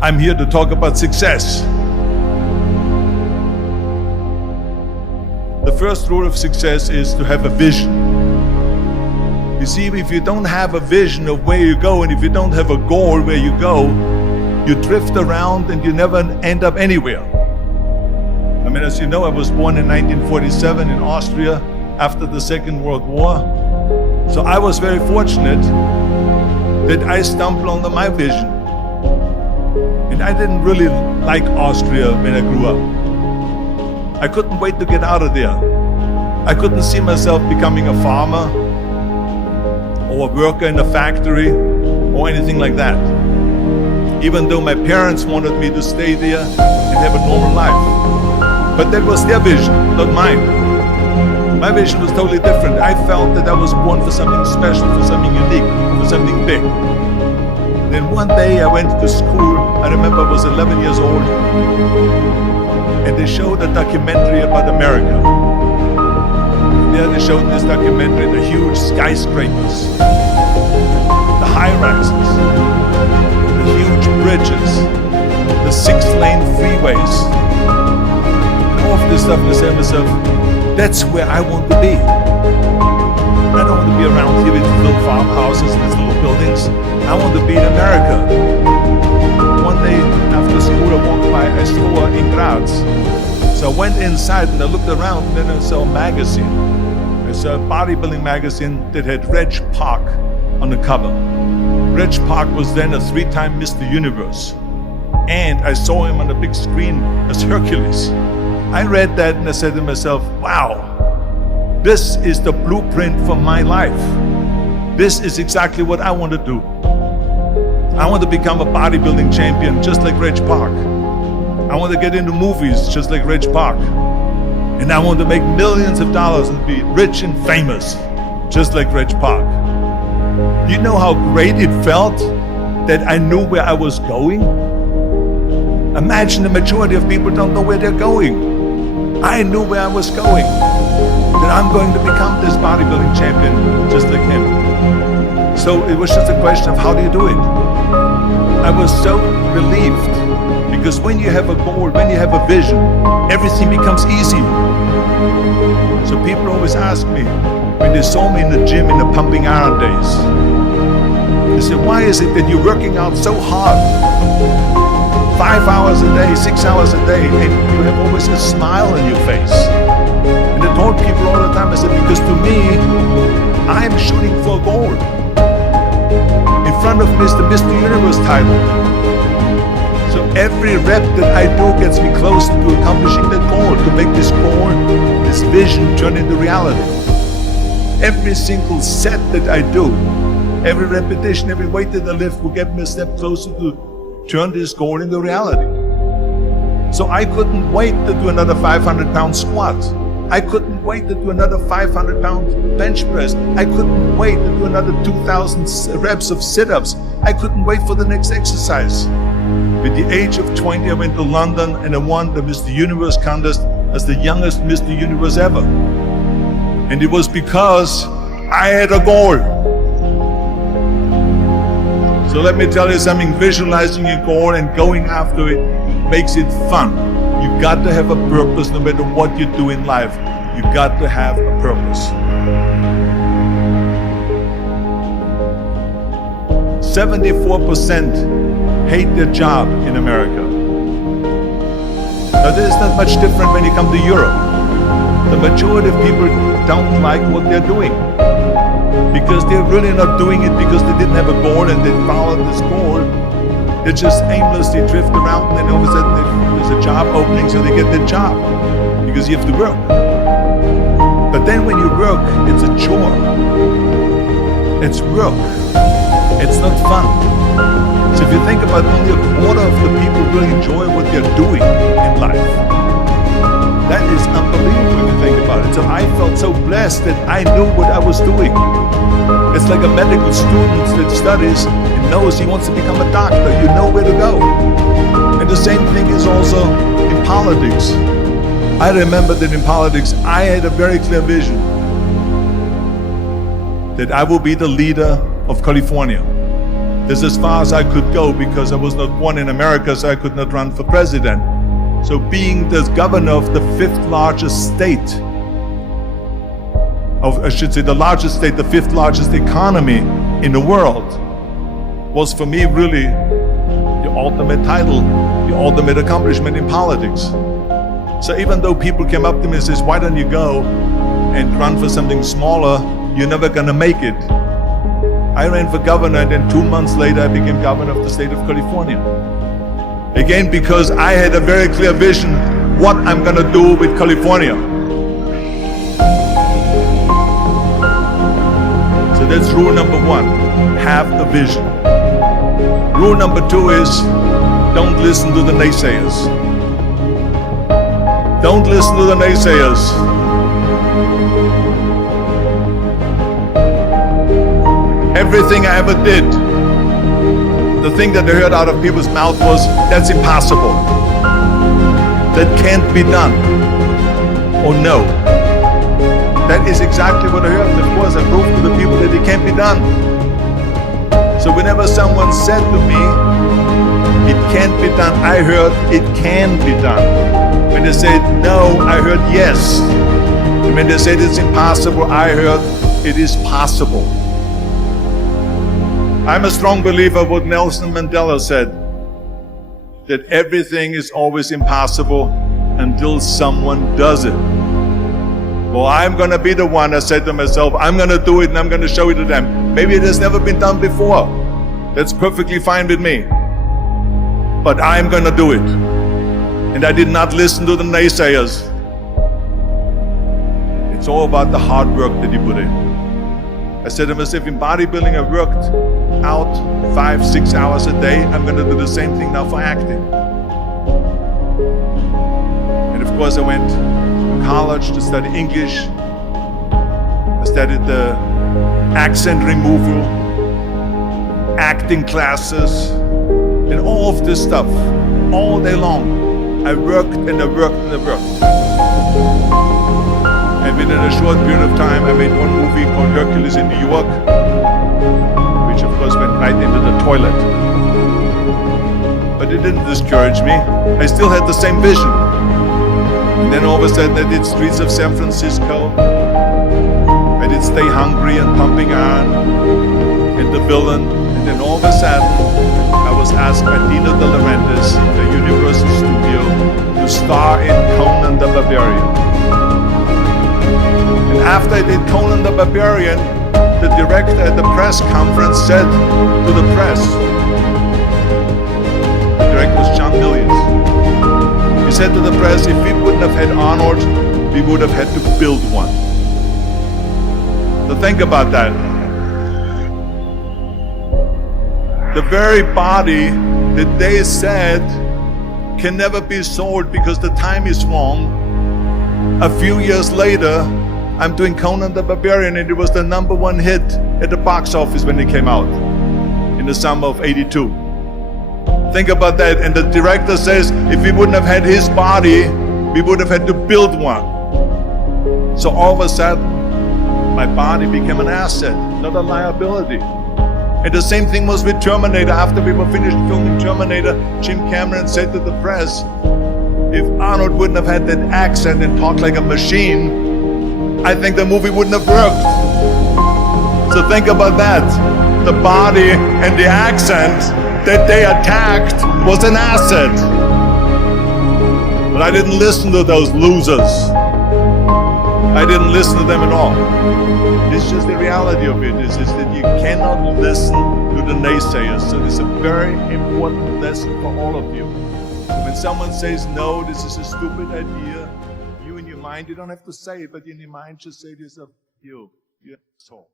I'm here to talk about success. The first rule of success is to have a vision. You see, if you don't have a vision of where you go, and if you don't have a goal where you go, you drift around and you never end up anywhere. I mean, as you know, I was born in 1947 in Austria after the Second World War. So I was very fortunate that I stumbled onto my vision. And I didn't really like Austria when I grew up. I couldn't wait to get out of there. I couldn't see myself becoming a farmer or a worker in a factory or anything like that. Even though my parents wanted me to stay there and have a normal life. But that was their vision, not mine. My vision was totally different. I felt that I was born for something special, for something unique, for something big. Then one day I went to school. I remember I was 11 years old. And they showed a documentary about America. There they showed this documentary, the huge skyscrapers, the high-rises, the huge bridges, the 6-lane freeways, and all of this stuff. And I said to myself, that's where I want to be. I don't want to be around here with little farmhouses and these little buildings. I want to be in America. One day after school I walked by a store in Graz. So I went inside and I looked around, and then I saw a magazine. It's a bodybuilding magazine that had Reg Park on the cover. Reg Park was then a 3-time Mr. Universe. And I saw him on the big screen as Hercules. I read that and I said to myself, wow, this is the blueprint for my life. This is exactly what I want to do. I want to become a bodybuilding champion just like Reg Park. I want to get into movies just like Reg Park. And I want to make millions of dollars and be rich and famous just like Reg Park. You know how great it felt that I knew where I was going? Imagine the majority of people don't know where they're going. I knew where I was going. That I'm going to become this bodybuilding champion just like him. So it was just a question of how do you do it? I was so relieved because when you have a goal, when you have a vision, everything becomes easy. So people always ask me, when they saw me in the gym in the pumping iron days, they said, why is it that you're working out so hard? 5 hours a day, 6 hours a day, and you have always a smile on your face. And I told people all the time, I said, because to me, I'm shooting for a goal. In front of me is the Mr. Universe title. So every rep that I do gets me closer to accomplishing that goal, to make this goal, this vision turn into reality. Every single set that I do, every repetition, every weight that I lift will get me a step closer to turn this goal into reality. So I couldn't wait to do another 500-pound squat. I couldn't wait to do another 500-pound bench press. I couldn't wait to do another 2,000 reps of sit-ups. I couldn't wait for the next exercise. At the age of 20, I went to London and I won the Mr. Universe contest as the youngest Mr. Universe ever. And it was because I had a goal. So let me tell you something, visualizing your goal and going after it makes it fun. You got to have a purpose no matter what you do in life. You got to have a purpose. 74% hate their job in America. Now this is not much different when you come to Europe. The majority of people don't like what they're doing. Because they're really not doing it because they didn't have a goal and they followed this goal. They just aimlessly drift around and then all of a sudden there's a job opening, so they get the job because you have to work. But then when you work, it's a chore. It's work. It's not fun. So if you think about it, only a quarter of the people really enjoy what they're doing in life. That is unbelievable if you think about it. So I felt so blessed that I knew what I was doing. It's like a medical student that studies and knows he wants to become a doctor. You know where to go. And the same thing is also in politics. I remember that in politics, I had a very clear vision that I will be the leader of California. This is as far as I could go because I was not born in America, so I could not run for president. So being the governor of the fifth largest state, I should say the largest state, the fifth largest economy in the world, was for me really the ultimate title, the ultimate accomplishment in politics. So even though people came up to me and says, why don't you go and run for something smaller, you're never gonna make it. I ran for governor, and then 2 months later I became governor of the state of California. Again, because I had a very clear vision what I'm gonna do with California. So that's rule number one, have a vision. Rule number two is, don't listen to the naysayers. Don't listen to the naysayers. Everything I ever did, the thing that I heard out of people's mouth was, that's impossible. That can't be done. Or no. That is exactly what I heard. And of course, I proved to the people that it can't be done. So whenever someone said to me, it can't be done, I heard, it can be done. When they said no, I heard yes. And when they said it's impossible, I heard it is possible. I'm a strong believer of what Nelson Mandela said, that everything is always impossible until someone does it. Well, I'm going to be the one, I said to myself, I'm going to do it and I'm going to show it to them. Maybe it has never been done before. That's perfectly fine with me. But I'm going to do it. And I did not listen to the naysayers. It's all about the hard work that you put in. I said to myself, in bodybuilding I worked out 5-6 hours a day. I'm going to do the same thing now for acting. And of course I went to college to study English. I studied the accent removal, acting classes, and all of this stuff, all day long. I worked and I worked and I worked. And within a short period of time, I made one movie called Hercules in New York, which of course went right into the toilet. But it didn't discourage me. I still had the same vision. And then all of a sudden I did Streets of San Francisco. I did Stay Hungry and Pumping Iron and The Villain. And then all of a sudden I was asked by Dino De Laurentiis, the Universal Studio, to star in Conan the Barbarian. And after I did Conan the Barbarian, the director at the press conference said to the press, the director was John Milius, he said to the press, if we wouldn't have had Arnold, we would have had to build one. So think about that. The very body that they said can never be sold because the time is wrong. A few years later, I'm doing Conan the Barbarian, and it was the #1 hit at the box office when it came out in the summer of '82. Think about that. And the director says, if we wouldn't have had his body, we would have had to build one. So all of a sudden, my body became an asset, not a liability. And the same thing was with Terminator. After we were finished filming Terminator, Jim Cameron said to the press, if Arnold wouldn't have had that accent and talked like a machine, I think the movie wouldn't have worked. So think about that. The body and the accent that they attacked was an asset. But I didn't listen to those losers. I didn't listen to them at all. It's just the reality of it is that you cannot listen to the naysayers. So this is a very important lesson for all of you. When someone says, no, this is a stupid idea, you in your mind, you don't have to say it, but in your mind just say to yourself, you're asshole.